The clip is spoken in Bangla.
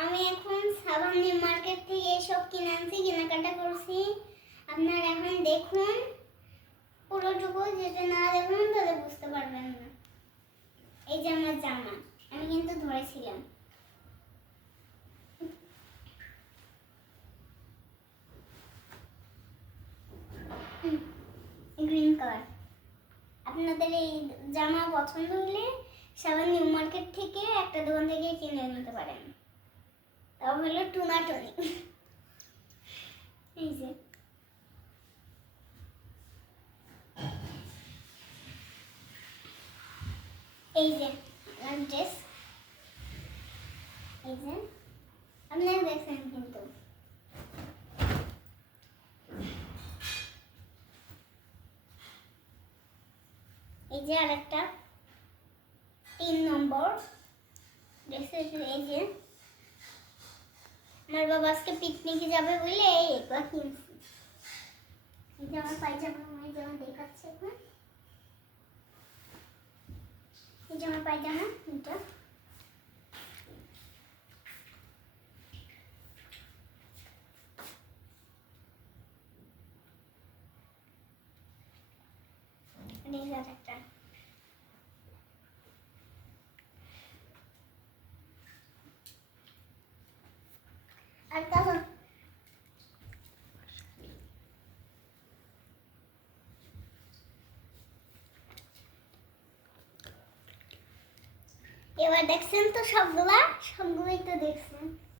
আমি এখন সাবান মার্কেট থেকে এসব কিনে আনছি, কেনাকাটা করছি। আপনারা এখন দেখুন পুরোটুকু, যেটা না দেখুন তাহলে বুঝতে পারবেন না। এই যে আমার জামা, আমি কিন্তু ধরেছিলাম। Green colour. আপনাদের এই জামা পছন্দ হলে সাবান নিউ মার্কেট থেকে একটা দোকান থেকে কিনে নিতে পারেন। তাও হলো টুনাটনি। এই যে এই যে ড্রেস, এই যে আপনারা দেখছেন কিন্তু এই যে আরেকটা 3 নম্বর ড্রেস। এই যে আমার বাবা আজকে পিকনিকে যাবে বলে এইগুলো কিনছি। এই যে আমার পায়জামা, আমি যেমন দেখাচ্ছি এখন, এই যে আমার পায়জামা এটা। এই যে আরেকটা, আর তাহলে এবার দেখছেন তো সবগুলাই তো দেখছেন।